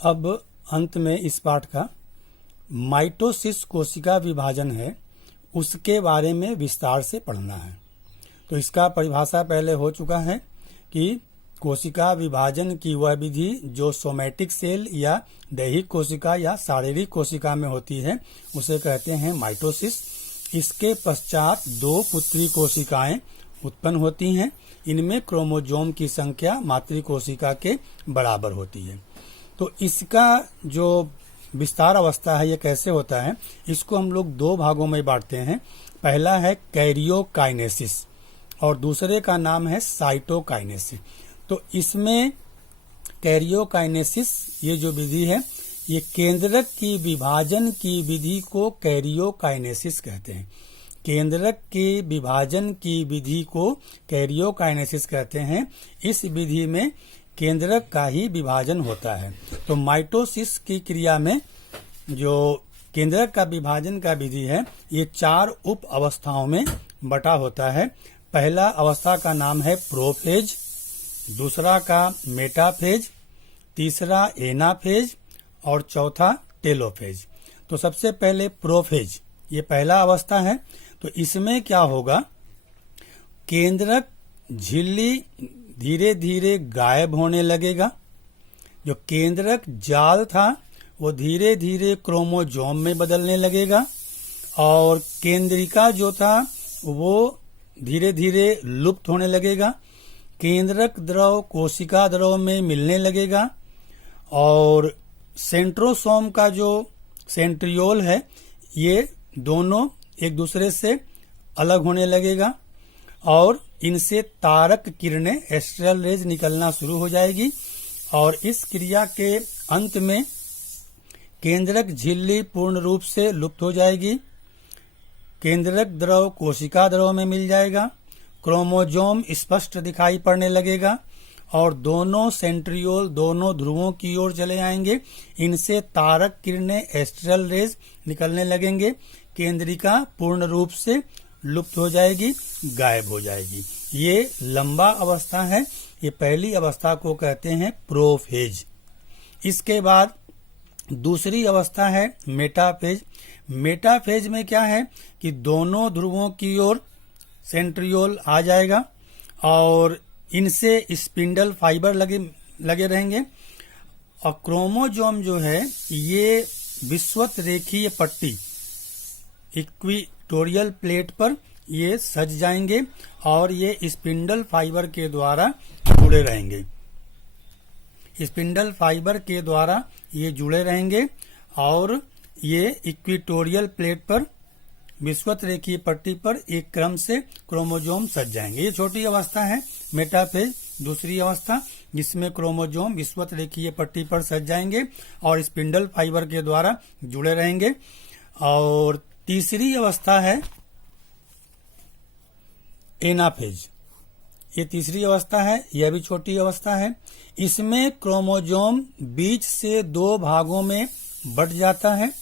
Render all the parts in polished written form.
अब अंत में इस पाठ का माइटोसिस कोशिका विभाजन है, उसके बारे में विस्तार से पढ़ना है। तो इसका परिभाषा पहले हो चुका है कि कोशिका विभाजन की वह विधि जो सोमैटिक सेल या दैहिक कोशिका या शारीरिक कोशिका में होती है उसे कहते हैं माइटोसिस। इसके पश्चात दो पुत्री कोशिकाएं उत्पन्न होती हैं। इनमें क्रोमोजोम की संख्या मातृ कोशिका के बराबर होती है। तो इसका जो विस्तार अवस्था है ये कैसे होता है, इसको हम लोग दो भागों में बांटते हैं। पहला है कैरियोकाइनेसिस और दूसरे का नाम है साइटोकाइनेसिस। तो इसमें कैरियोकाइनेसिस ये जो विधि है ये केंद्रक की विभाजन की विधि को कैरियोकाइनेसिस कहते हैं। केंद्रक के विभाजन की विधि को कैरियोकाइनेसिस कहते हैं। इस विधि में केंद्रक का ही विभाजन होता है। तो माइटोसिस की क्रिया में जो केंद्रक का विभाजन का विधि है ये चार उप अवस्थाओं में बटा होता है। पहला अवस्था का नाम है प्रोफेज, दूसरा का मेटाफेज, तीसरा एनाफेज और चौथा टेलोफेज। तो सबसे पहले प्रोफेज, ये पहला अवस्था है। तो इसमें क्या होगा, केंद्रक झिल्ली धीरे धीरे गायब होने लगेगा। जो केंद्रक जाल था वो धीरे धीरे क्रोमोजोम में बदलने लगेगा और केंद्रिका जो था वो धीरे धीरे लुप्त होने लगेगा। केंद्रक द्रव कोशिका द्रव में मिलने लगेगा और सेंट्रोसोम का जो सेंट्रियोल है ये दोनों एक दूसरे से अलग होने लगेगा और इनसे तारक किरणें एस्ट्रल रेज निकलना शुरू हो जाएगी और इस क्रिया के अंत में केंद्रक झिल्ली पूर्ण रूप से लुप्त हो जाएगी। केंद्रक द्रव कोशिका द्रव में मिल जाएगा, क्रोमोजोम स्पष्ट दिखाई पड़ने लगेगा और दोनों सेंट्रियोल दोनों ध्रुवों की ओर चले आएंगे। इनसे तारक किरणें एस्ट्रल रेज निकलने लगेंगे। केंद्रिका पूर्ण रूप से लुप्त हो जाएगी, गायब हो जाएगी। ये लंबा अवस्था है। ये पहली अवस्था को कहते हैं प्रोफेज। इसके बाद दूसरी अवस्था है मेटाफेज। मेटाफेज में क्या है कि दोनों ध्रुवों की ओर सेंट्रियोल आ जाएगा और इनसे स्पिंडल फाइबर लगे रहेंगे और क्रोमोजोम जो है ये विषुवत रेखीय पट्टी इक्विटोरियल प्लेट पर ये सज जाएंगे और ये स्पिंडल फाइबर के द्वारा जुड़े रहेंगे। स्पिंडल फाइबर के द्वारा ये जुड़े रहेंगे और ये इक्विटोरियल प्लेट पर विषुवत रेखीय पट्टी पर एक क्रम से क्रोमोजोम सज जाएंगे। ये छोटी अवस्था है मेटाफेज। दूसरी अवस्था जिसमें क्रोमोजोम विषुवत रेखीय पट्टी पर सज जाएंगे और स्पिंडल फाइबर के द्वारा जुड़े रहेंगे। और तीसरी अवस्था है एनाफेज। ये तीसरी अवस्था है, यह भी छोटी अवस्था है। इसमें क्रोमोजोम बीच से दो भागों में बट जाता है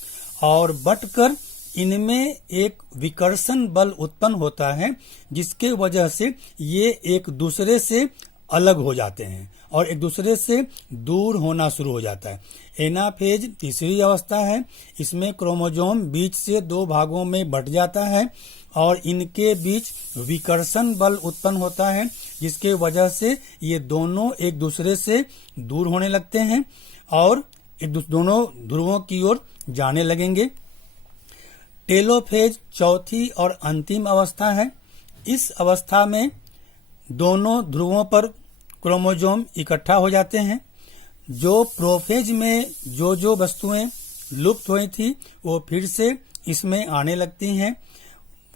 और बटकर इनमें एक विकर्षण बल उत्पन्न होता है जिसके वजह से ये एक दूसरे से अलग हो जाते हैं और एक दूसरे से दूर होना शुरू हो जाता है। एनाफेज तीसरी अवस्था है। इसमें क्रोमोजोम बीच से दो भागों में बट जाता है और इनके बीच विकर्षण बल उत्पन्न होता है जिसके वजह से ये दोनों एक दूसरे से दूर होने लगते हैं और दोनों ध्रुवों की ओर जाने लगेंगे। टेलोफेज चौथी और अंतिम अवस्था है। इस अवस्था में दोनों ध्रुवों पर क्रोमोजोम इकट्ठा हो जाते हैं। जो प्रोफेज में जो वस्तुएं लुप्त हुई थी वो फिर से इसमें आने लगती हैं।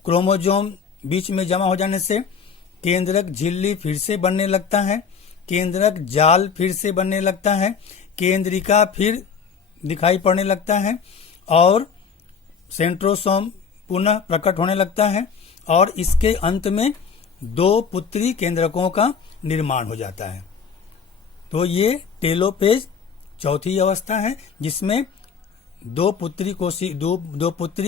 क्रोमोजोम बीच में जमा हो जाने से केंद्रक झिल्ली फिर से बनने लगता है, केंद्रक जाल फिर से बनने लगता है, केंद्रिका फिर दिखाई पड़ने लगता है और सेंट्रोसोम पुनः प्रकट होने लगता है और इसके अंत में दो पुत्री केंद्रकों का निर्माण हो जाता है। तो ये टेलोफेज चौथी अवस्था है जिसमें दो पुत्री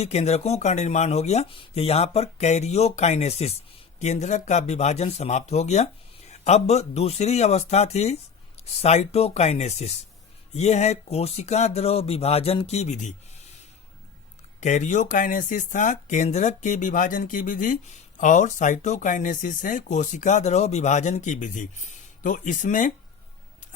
केंद्रकों का निर्माण हो गया। तो यहाँ पर कैरियोकाइनेसिस केंद्रक का विभाजन समाप्त हो गया। अब दूसरी अवस्था थी साइटोकाइनेसिस। ये है कोशिका द्रव विभाजन की विधि। कैरियोकाइनेसिस था केंद्रक के विभाजन की विधि और साइटोकाइनेसिस है कोशिका द्रव विभाजन की विधि। तो इसमें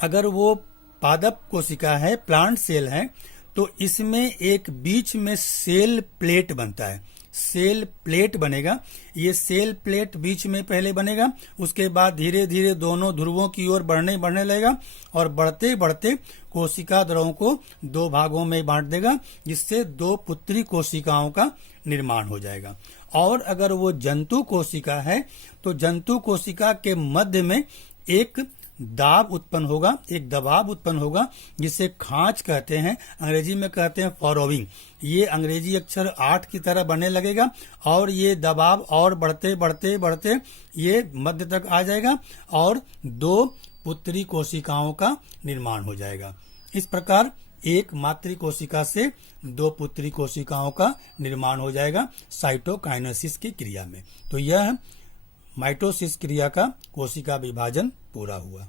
अगर वो पादप कोशिका है, प्लांट सेल है, तो इसमें एक बीच में सेल प्लेट बनता है। सेल प्लेट बनेगा। ये सेल प्लेट बीच में पहले बनेगा, उसके बाद धीरे धीरे दोनों ध्रुवों की ओर बढ़ने लगेगा और बढ़ते बढ़ते कोशिका द्रवों को दो भागों में बांट देगा, जिससे दो पुत्री कोशिकाओं का निर्माण हो जाएगा। और अगर वो जंतु कोशिका है तो जंतु कोशिका के मध्य में एक दाब उत्पन्न होगा, एक दबाव उत्पन्न होगा, जिसे खांच कहते हैं, अंग्रेजी में कहते हैं फॉरोविंग। ये अंग्रेजी अक्षर 8 की तरह बनने लगेगा और ये दबाव और बढ़ते बढ़ते बढ़ते ये मध्य तक आ जाएगा और दो पुत्री कोशिकाओं का निर्माण हो जाएगा। इस प्रकार एक मातृ कोशिका से दो पुत्री कोशिकाओं का निर्माण हो जाएगा साइटोकाइनेसिस की क्रिया में। तो यह माइटोसिस क्रिया का कोशिका विभाजन पूरा हुआ।